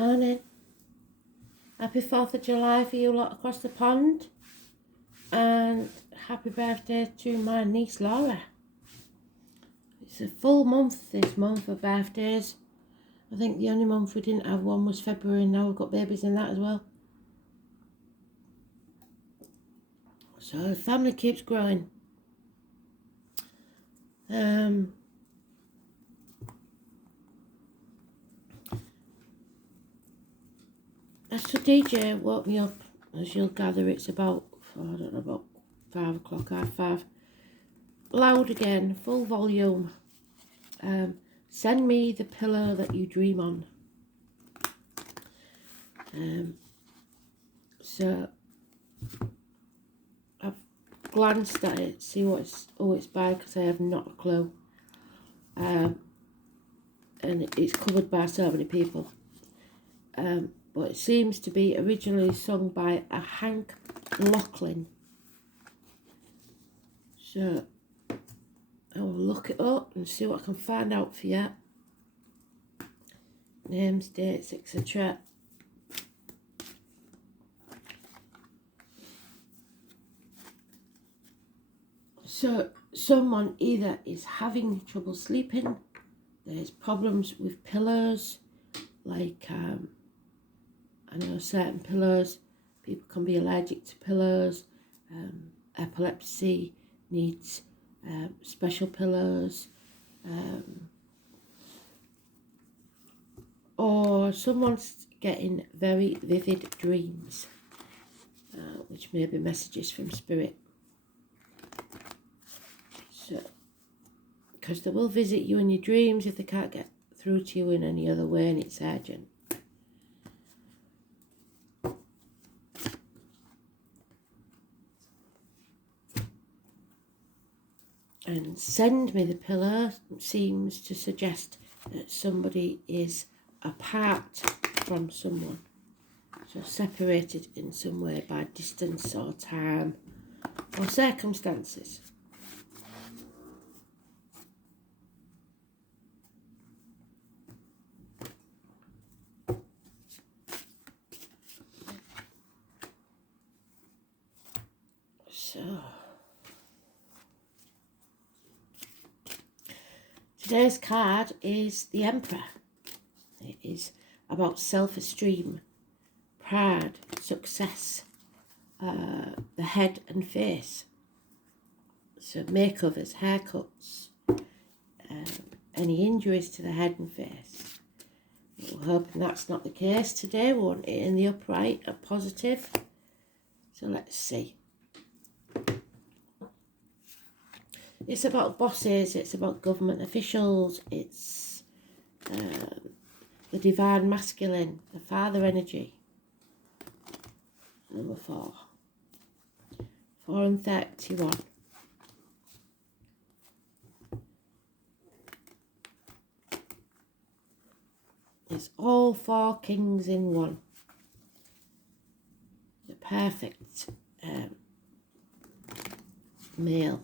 Morning. Happy 4th of July for you lot across the pond. And happy birthday to my niece Laura. It's a full month this month of birthdays. I think the only month we didn't have one was February, and now we've got babies in that as well. So the family keeps growing. Astro DJ woke me up, as you'll gather. It's about, I don't know, about 5 o'clock, 5:30. Loud again, full volume. Send me the pillow that you dream on. So I've glanced at it, see what it's by, because I have not a clue. And it's covered by so many people. But it seems to be originally sung by a Hank Lachlan. So I will look it up and see what I can find out for you. Names, dates, etc. So someone either is having trouble sleeping, there's problems with pillows, like I know certain pillows, people can be allergic to pillows, epilepsy needs special pillows, or someone's getting very vivid dreams, which may be messages from spirit. So, because they will visit you in your dreams if they can't get through to you in any other way and it's urgent. And send me the pillow seems to suggest that somebody is apart from someone. So separated in some way by distance or time or circumstances. So today's card is the Emperor. It is about self-esteem, pride, success, the head and face. So makeovers, haircuts, any injuries to the head and face. We're hoping that's not the case today. We want it in the upright, a positive. So let's see. It's about bosses, it's about government officials, it's the divine masculine, the father energy. Number 4. 4 and 31. It's all 4 kings in one. The perfect male.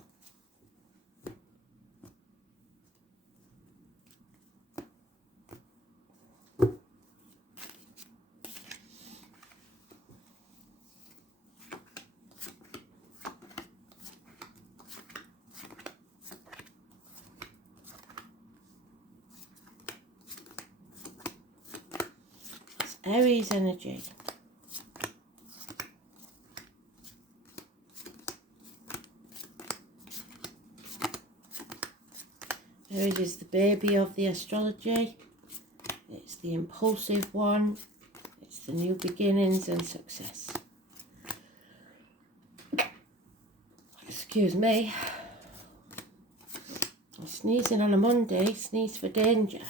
Aries energy. Aries is the baby of the astrology. It's the impulsive one. It's the new beginnings and success. Excuse me. I'm sneezing on a Monday. Sneeze for danger.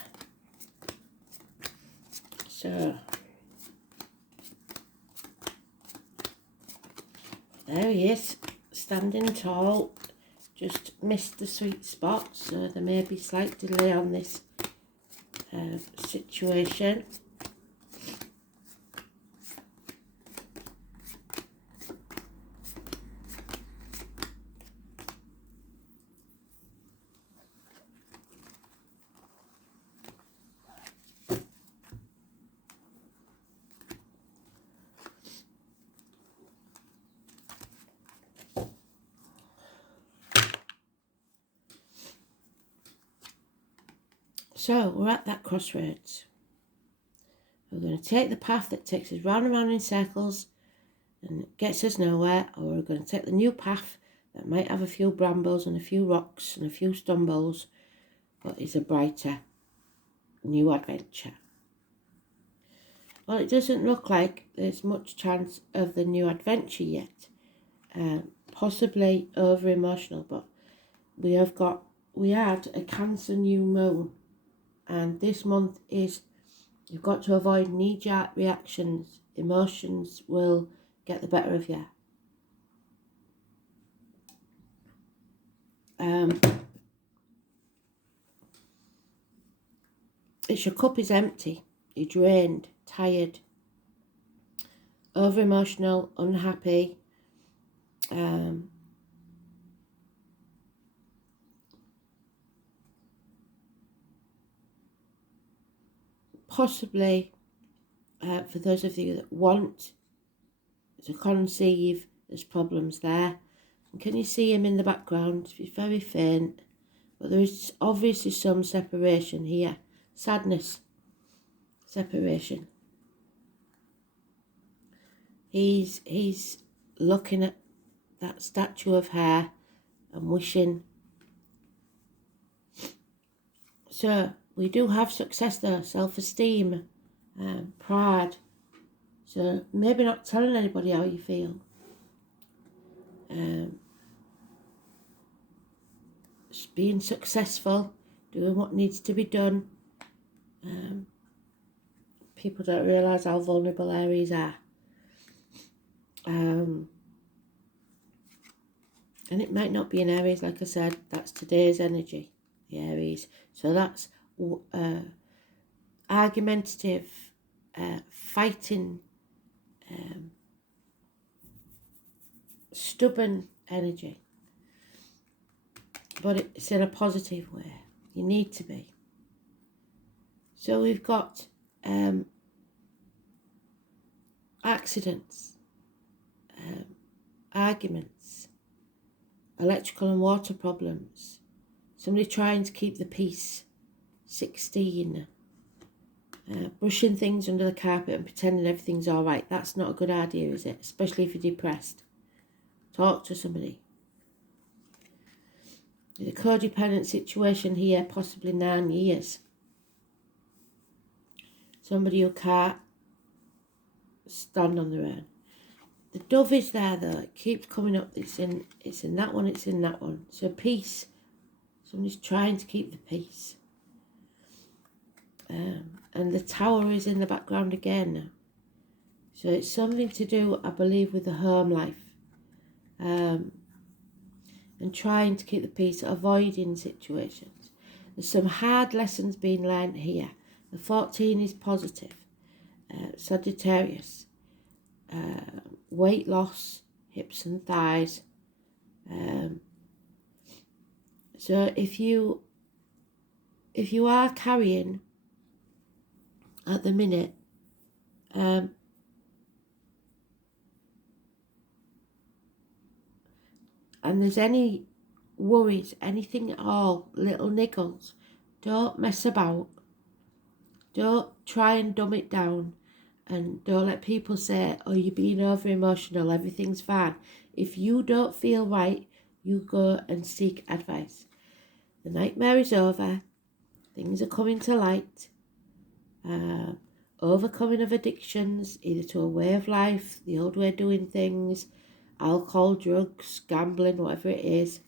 So there he is, standing tall. Just missed the sweet spot, so there may be slight delay on this situation. So we're at that crossroads. We're going to take the path that takes us round and round in circles and gets us nowhere, or we're going to take the new path that might have a few brambles and a few rocks and a few stumbles, but is a brighter new adventure. Well, it doesn't look like there's much chance of the new adventure yet. Possibly over emotional, but we had a Cancer new moon, and this month is, you've got to avoid knee-jerk reactions. Emotions will get the better of you. It's your cup is empty. You're drained, tired, over emotional, unhappy. Possibly for those of you that want to conceive, there's problems there. And can you see him in the background? He's very faint, but there is obviously some separation here. Sadness, separation. He's looking at that statue of hair and wishing. So we do have success there, self-esteem, pride. So maybe not telling anybody how you feel. Just being successful, doing what needs to be done. People don't realise how vulnerable Aries are. And it might not be an Aries, like I said, that's today's energy, the Aries. So that's argumentative, fighting, stubborn energy. But it's in a positive way. You need to be. So we've got accidents, arguments, electrical and water problems, somebody trying to keep the peace, 16, brushing things under the carpet and pretending everything's all right. That's not a good idea, is it? Especially if you're depressed. Talk to somebody. The codependent situation here, possibly 9 years. Somebody who can't stand on their own. The dove is there though, it keeps coming up. It's in that one, it's in that one. So peace. Somebody's trying to keep the peace. And the tower is in the background again. So it's something to do, I believe, with the home life. And trying to keep the peace, avoiding situations. There's some hard lessons being learned here. The 14 is positive. Sagittarius. Weight loss, hips and thighs. So if you are carrying at the minute and there's any worries, anything at all, little niggles, don't mess about. Don't try and dumb it down, and don't let people say, oh, you're being over emotional, everything's fine. If you don't feel right, you go and seek advice. The nightmare is over. Things are coming to light. Overcoming of addictions, either to a way of life, the old way of doing things, alcohol, drugs, gambling, whatever it is.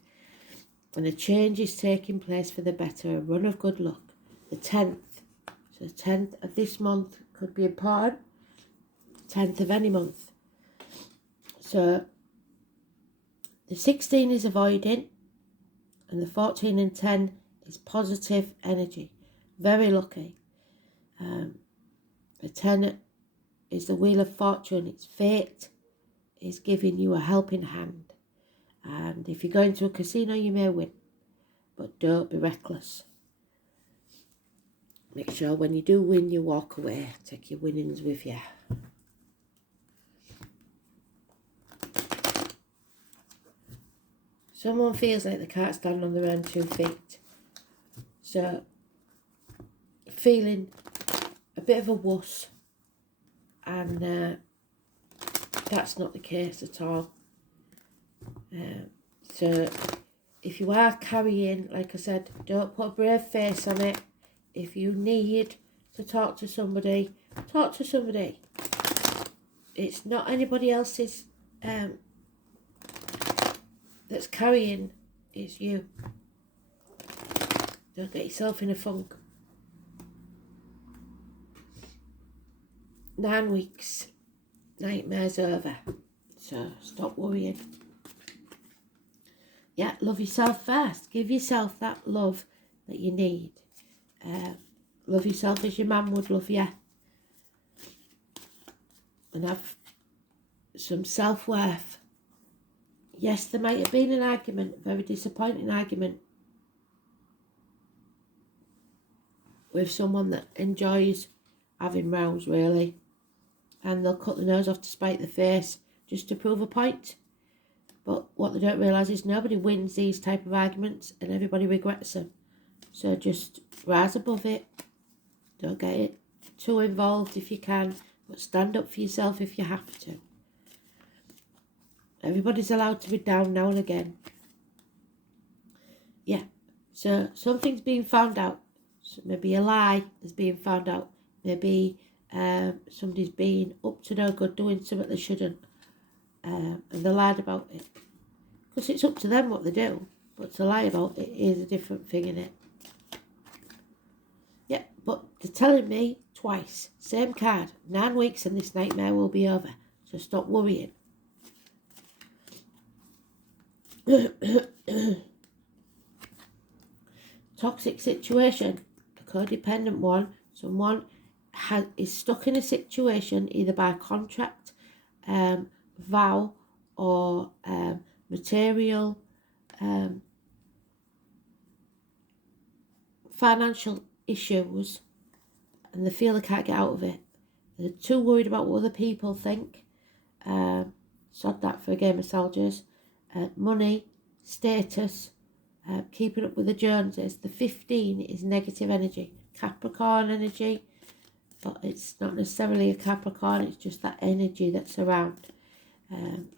And a change is taking place for the better, a run of good luck. The 10th. So the 10th of this month could be important. 10th of any month. So the 16 is avoiding, and the 14 and 10 is positive energy. Very lucky. The 10 is the wheel of fortune. It's fate is giving you a helping hand. And if you go into a casino, you may win. But don't be reckless. Make sure when you do win, you walk away. Take your winnings with you. Someone feels like they can't stand on their own 2 feet. So feeling a bit of a wuss, and that's not the case at all. So if you are carrying, like I said, don't put a brave face on it. If you need to talk to somebody, talk to somebody. It's not anybody else's that's carrying, it's you. Don't get yourself in a funk. 9 weeks, nightmare's over. So stop worrying. Yeah, love yourself first. Give yourself that love that you need. Love yourself as your mum would love you. And have some self-worth. Yes, there might have been an argument, a very disappointing argument, with someone that enjoys having rows, really. And they'll cut the nose off to spite the face just to prove a point. But what they don't realise is nobody wins these type of arguments and everybody regrets them. So just rise above it. Don't get it too involved if you can, but stand up for yourself if you have to. Everybody's allowed to be down now and again. Yeah, so something's being found out. So maybe a lie is being found out. Maybe somebody's being up to no good, doing something they shouldn't. And they lied about it. Because it's up to them what they do. But to lie about it is a different thing, innit? Yeah, but they're telling me twice. Same card. 9 weeks and this nightmare will be over. So stop worrying. Toxic situation. A codependent one. Someone is stuck in a situation either by contract, vow, or material, financial issues, and they feel they can't get out of it. They're too worried about what other people think. Sod that for a game of soldiers. Money, status, keeping up with the Joneses. The 15 is negative energy, Capricorn energy, but it's not necessarily a Capricorn, it's just that energy that's around.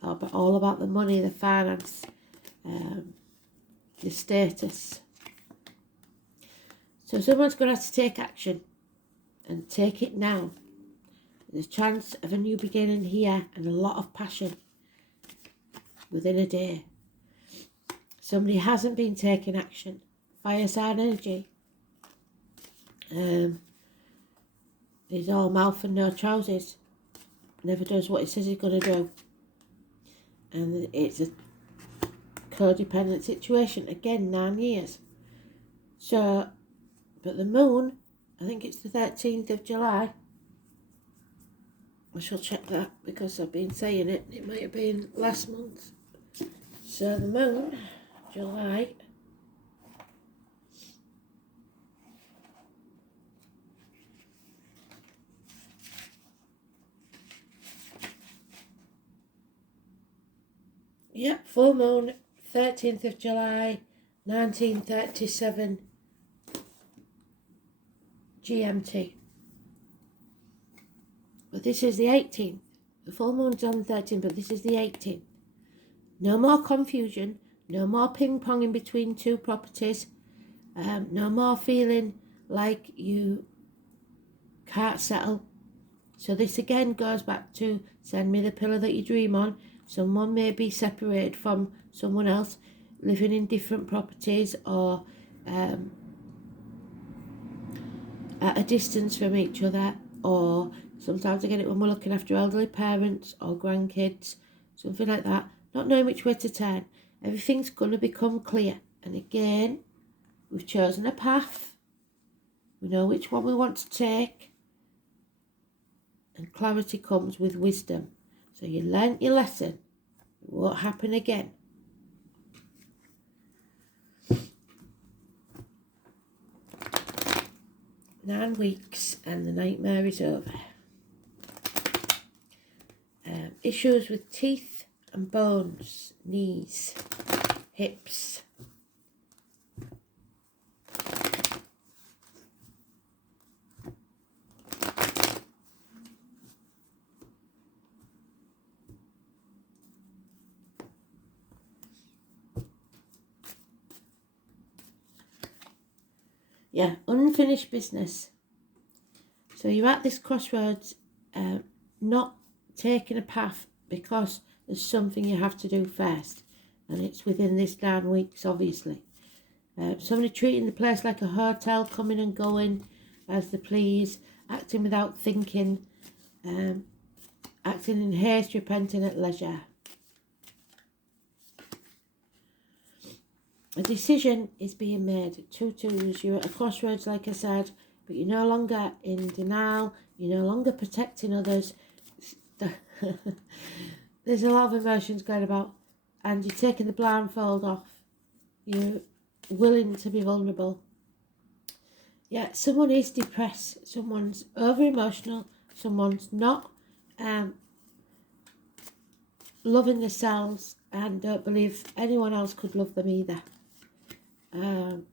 But all about the money, the finance, the status. So someone's going to have to take action, and take it now. There's a chance of a new beginning here, and a lot of passion within a day. Somebody hasn't been taking action. Fire sign energy. He's all mouth and no trousers. Never does what he says he's going to do. And it's a codependent situation. Again, 9 years. So, but the moon, I think it's the 13th of July. I shall check that because I've been saying it. It might have been last month. So the moon, July. Yep, full moon, 13th of July, 1937 GMT. But this is the 18th. The full moon's on the 13th, but this is the 18th. No more confusion, no more ping-ponging between two properties, no more feeling like you can't settle. So this again goes back to send me the pillow that you dream on. Someone may be separated from someone else, living in different properties, or at a distance from each other, or sometimes I get it when we're looking after elderly parents or grandkids, something like that, not knowing which way to turn. Everything's going to become clear. And again, we've chosen a path. We know which one we want to take. And clarity comes with wisdom. So you learnt your lesson. It won't happen again. Nine weeks and the nightmare is over. Issues with teeth and bones, knees, hips. Yeah, unfinished business. So you're at this crossroads, not taking a path because there's something you have to do first. And it's within this 9 weeks, obviously. Somebody treating the place like a hotel, coming and going as they please, acting without thinking, acting in haste, repenting at leisure. A decision is being made. 2 twos. You're at a crossroads, like I said, but you're no longer in denial. You're no longer protecting others. There's a lot of emotions going about, and you're taking the blindfold off. You're willing to be vulnerable. Yeah, someone is depressed. Someone's over emotional. Someone's not loving themselves and don't believe anyone else could love them either.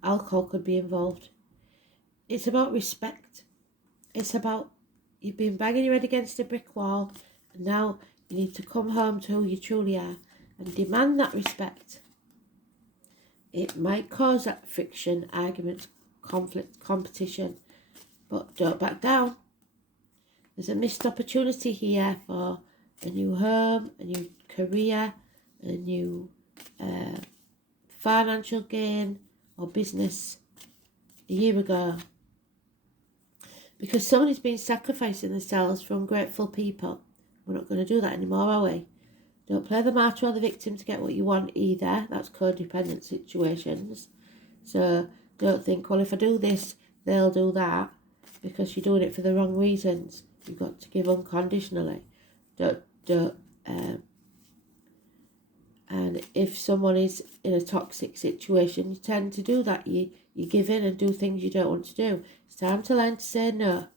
Alcohol could be involved. It's about respect. It's about you've been banging your head against a brick wall, and now you need to come home to who you truly are and demand that respect. It might cause that friction, arguments, conflict, competition, but don't back down. There's a missed opportunity here for a new home, a new career, a new financial gain or business a year ago. Because somebody's been sacrificing themselves for ungrateful people. We're not going to do that anymore, are we? Don't play the martyr or the victim to get what you want either. That's codependent situations. So don't think, well, if I do this, they'll do that, because you're doing it for the wrong reasons. You've got to give unconditionally. And if someone is in a toxic situation, you tend to do that. You give in and do things you don't want to do. It's time to learn to say no.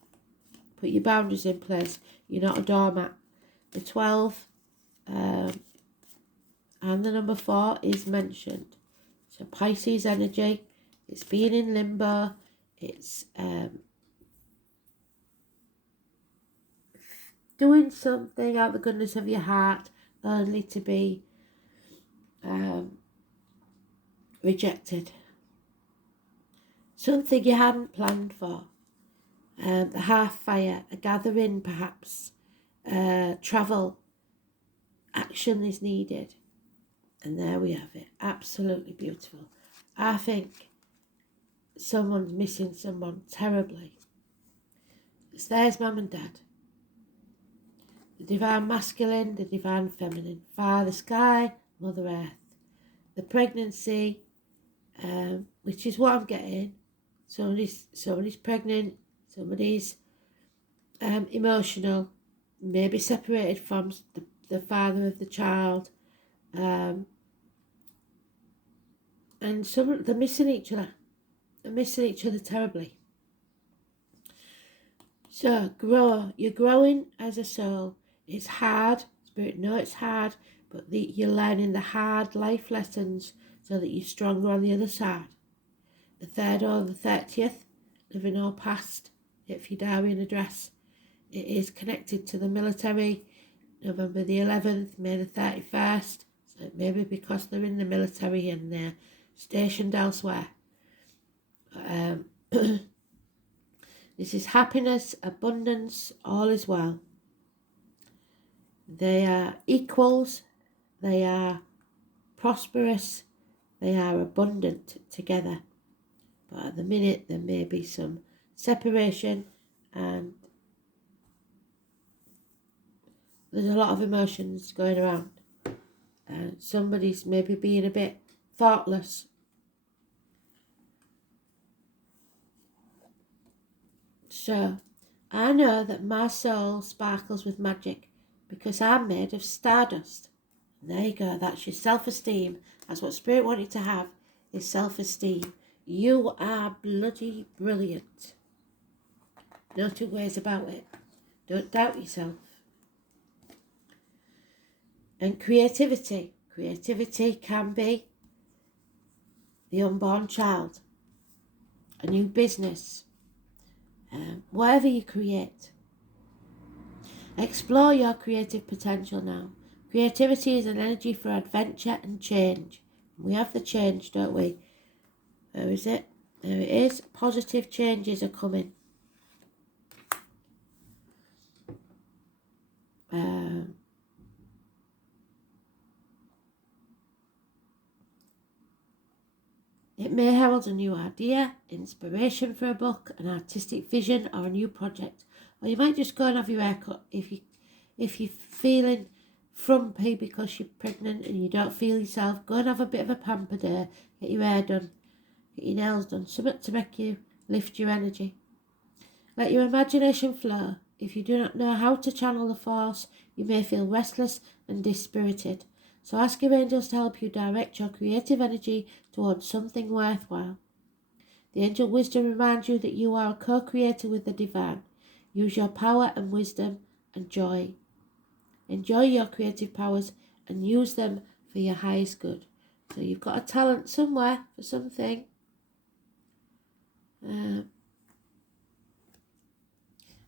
Put your boundaries in place. You're not a doormat. The 12 and the number 4 is mentioned. So Pisces energy, it's being in limbo. It's doing something out of the goodness of your heart, only to be rejected. Something you hadn't planned for. The half fire, a gathering perhaps, travel, action is needed. And there we have it. Absolutely beautiful. I think someone's missing someone terribly. It's there's mum and dad. The divine masculine, the divine feminine. Father sky, mother earth. The pregnancy, which is what I'm getting. Somebody's pregnant, somebody's emotional, maybe separated from the father of the child, and they're missing each other. They're missing each other terribly. So you're growing as a soul. It's hard, spirit know it's hard, but you're learning the hard life lessons so that you're stronger on the other side. The 3rd or the 30th, living or past, if you diary and address, it is connected to the military. November the 11th, May the 31st, so it may be because they're in the military and they're stationed elsewhere. This is happiness, abundance, all is well. They are equals, they are prosperous, they are abundant together. But at the minute there may be some separation and there's a lot of emotions going around. Somebody's maybe being a bit thoughtless. So I know that my soul sparkles with magic because I'm made of stardust. And there you go, that's your self-esteem. That's what Spirit wanted to have, is self-esteem. You are bloody brilliant. No two ways about it. Don't doubt yourself. And creativity. Creativity can be the unborn child, a new business, whatever you create. Explore your creative potential now. Creativity is an energy for adventure and change. We have the change, don't we? Where is it? There it is. Positive changes are coming. It may herald a new idea, inspiration for a book, an artistic vision, or a new project. Or you might just go and have your hair cut if you're feeling frumpy because you're pregnant and you don't feel yourself. Go and have a bit of a pamper day. Get your hair done. Get your nails done. Something to make you lift your energy. Let your imagination flow. If you do not know how to channel the force, you may feel restless and dispirited. So ask your angels to help you direct your creative energy towards something worthwhile. The angel wisdom reminds you that you are a co-creator with the divine. Use your power and wisdom and joy. Enjoy your creative powers and use them for your highest good. So you've got a talent somewhere for something. And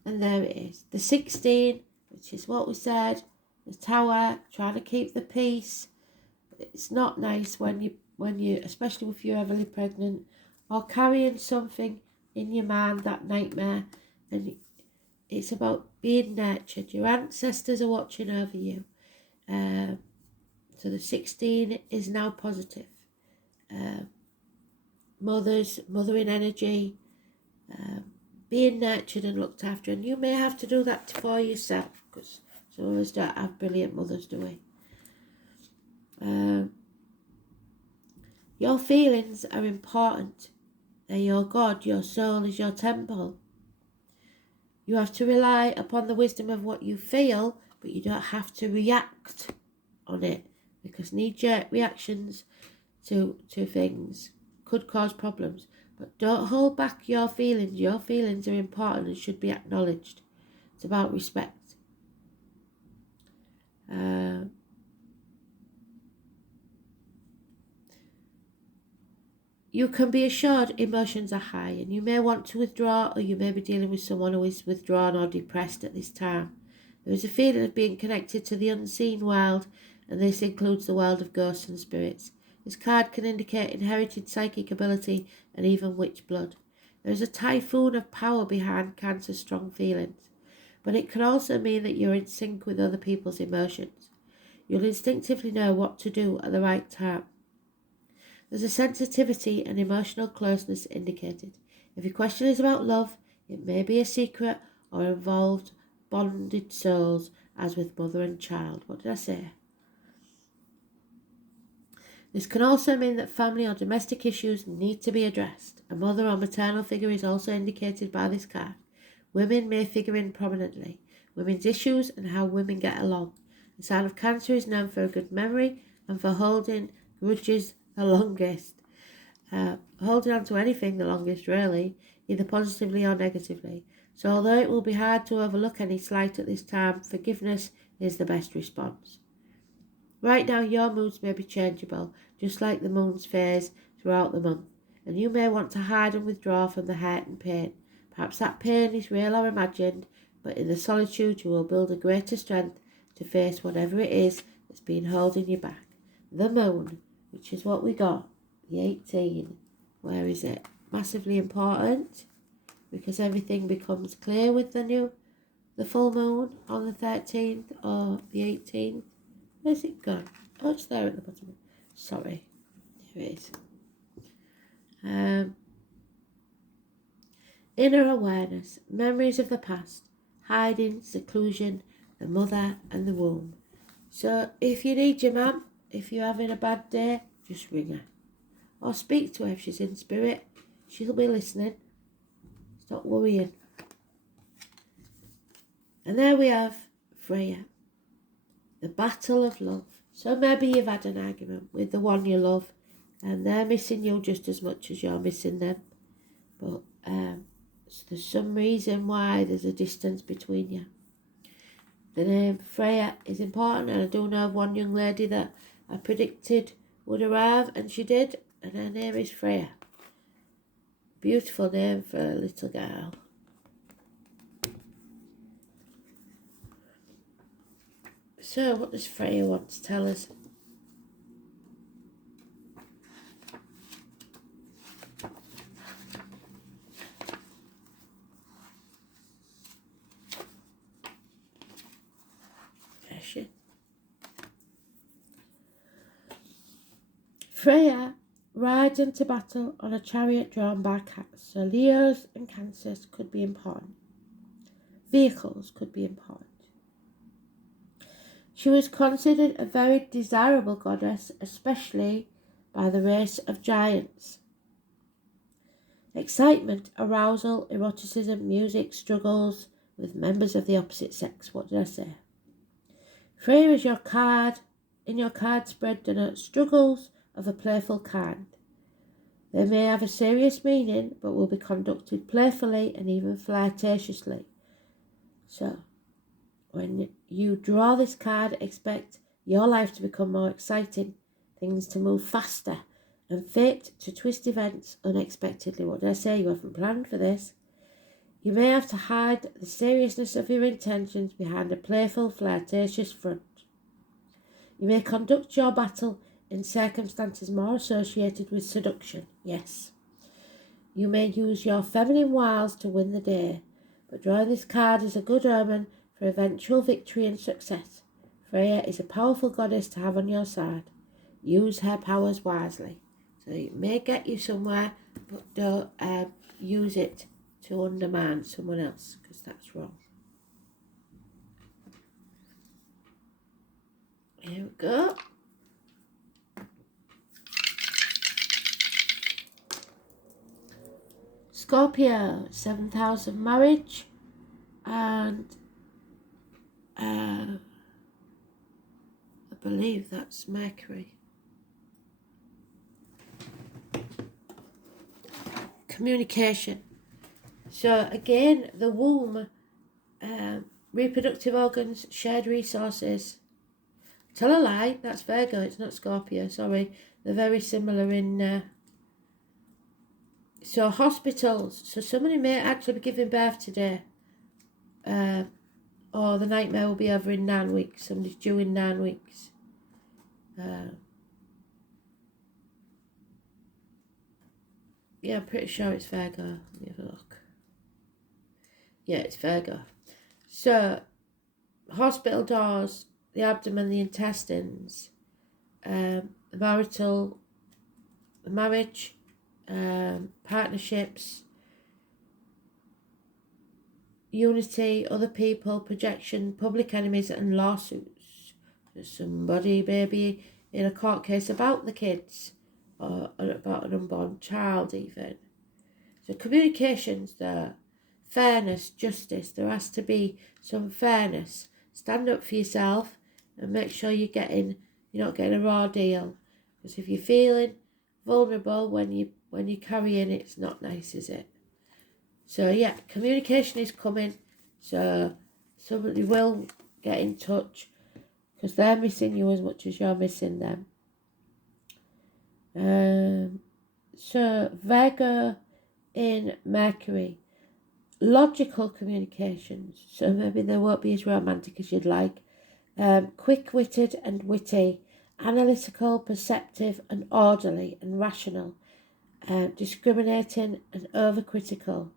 there it is. The 16, which is what we said. The Tower, trying to keep the peace. It's not nice when you, especially if you're heavily pregnant, or carrying something in your mind, that nightmare. And it's about being nurtured. Your ancestors are watching over you. So the 16 is now positive. Mothering energy, being nurtured and looked after. And you may have to do that for yourself, because some of us don't have brilliant mothers, do we? Your feelings are important. They're your God. Your soul is your temple. You have to rely upon the wisdom of what you feel, but you don't have to react on it, because knee-jerk reactions to things could cause problems. But don't hold back your feelings. Your feelings are important and should be acknowledged. It's about respect. You can be assured emotions are high, and you may want to withdraw, or you may be dealing with someone who is withdrawn or depressed at this time. There is a feeling of being connected to the unseen world, and this includes the world of ghosts and spirits. This card can indicate inherited psychic ability and even witch blood. There is a typhoon of power behind Cancer's strong feelings, but it can also mean that you're in sync with other people's emotions. You'll instinctively know what to do at the right time. There's a sensitivity and emotional closeness indicated. If your question is about love, it may be a secret or involved bonded souls, as with mother and child. What did I say? This can also mean that family or domestic issues need to be addressed. A mother or maternal figure is also indicated by this card. Women may figure in prominently. Women's issues and how women get along. The sign of Cancer is known for a good memory and for holding grudges the longest. Holding on to anything the longest, really, either positively or negatively. So although it will be hard to overlook any slight at this time, forgiveness is the best response. Right now, your moods may be changeable, just like the moon's phase throughout the month, and you may want to hide and withdraw from the hurt and pain. Perhaps that pain is real or imagined, but in the solitude you will build a greater strength to face whatever it is that's been holding you back. The moon, which is what we got, the 18. Where is it? Massively important, because everything becomes clear with the full moon on the 13th or the 18th. Where's it gone? Oh, it's there at the bottom. Sorry. Here it is. Inner awareness, memories of the past, hiding, seclusion, the mother and the womb. So if you need your mum, if you're having a bad day, just ring her. Or speak to her if she's in spirit. She'll be listening. Stop worrying. And there we have Freya. The battle of love. So maybe you've had an argument with the one you love, and they're missing you just as much as you're missing them. But there's some reason why there's a distance between you. The name Freya is important, and I do know of one young lady that I predicted would arrive, and she did, and her name is Freya. Beautiful name for a little girl. So, what does Freya want to tell us? Freya rides into battle on a chariot drawn by cats, so Leos and Cancers could be important. Vehicles could be important. She was considered a very desirable goddess, especially by the race of giants. Excitement, arousal, eroticism, music, struggles with members of the opposite sex. What did I say? Freya is your card. In your card spread denotes struggles of a playful kind. They may have a serious meaning, but will be conducted playfully and even flirtatiously. So, when you draw this card, expect your life to become more exciting, things to move faster, and fate to twist events unexpectedly. What did I say? You haven't planned for this. You may have to hide the seriousness of your intentions behind a playful, flirtatious front. You may conduct your battle in circumstances more associated with seduction. Yes. You may use your feminine wiles to win the day, but drawing this card is a good omen for eventual victory and success. Freya is a powerful goddess to have on your side. Use her powers wisely. So it may get you somewhere, but don't use it to undermine someone else, because that's wrong. Here we go. Scorpio, 7th house of marriage, and I believe that's Mercury. Communication. So again, the womb, reproductive organs, shared resources. Tell a lie, that's Virgo, it's not Scorpio, sorry. They're very similar in... So hospitals, so somebody may actually be giving birth today. Or the nightmare will be over in 9 weeks. Somebody's due in 9 weeks. Yeah, I'm pretty sure it's Virgo. Let me have a look. Yeah, it's Virgo. So, hospital doors, the abdomen, the intestines, the marriage, partnerships, unity, other people, projection, public enemies and lawsuits. There's somebody maybe in a court case about the kids or about an unborn child even. So communications there, fairness, justice, there has to be some fairness. Stand up for yourself and make sure you're not getting a raw deal. Because if you're feeling vulnerable when you carry in, it's not nice, is it? So yeah, communication is coming. So somebody will get in touch because they're missing you as much as you're missing them. So Virgo in Mercury, logical communications. So maybe they won't be as romantic as you'd like. Quick-witted and witty, analytical, perceptive and orderly and rational, discriminating and overcritical.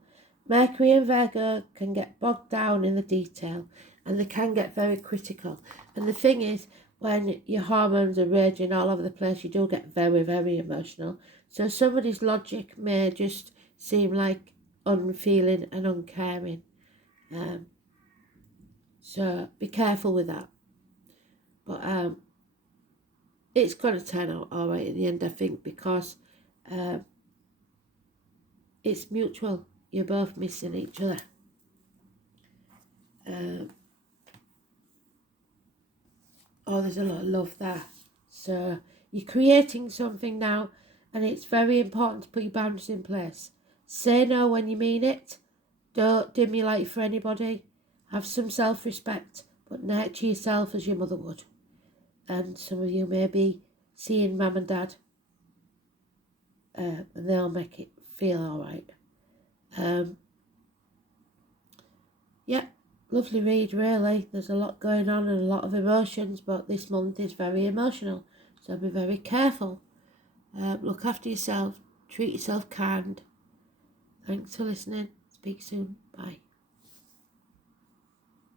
Mercury and Virgo can get bogged down in the detail and they can get very critical. And the thing is, when your hormones are raging all over the place, you do get very, very emotional. So somebody's logic may just seem like unfeeling and uncaring. So be careful with that. But it's going to turn out all right in the end, I think, because it's mutual. You're both missing each other. There's a lot of love there. So you're creating something now, and it's very important to put your boundaries in place. Say no when you mean it. Don't dim your light for anybody. Have some self-respect, but nurture yourself as your mother would. And some of you may be seeing mum and dad, and they'll make it feel all right. Yeah, lovely read, really. There's a lot going on and a lot of emotions, but this month is very emotional, so be very careful. Look after yourself, treat yourself kind. Thanks for listening. Speak soon. Bye.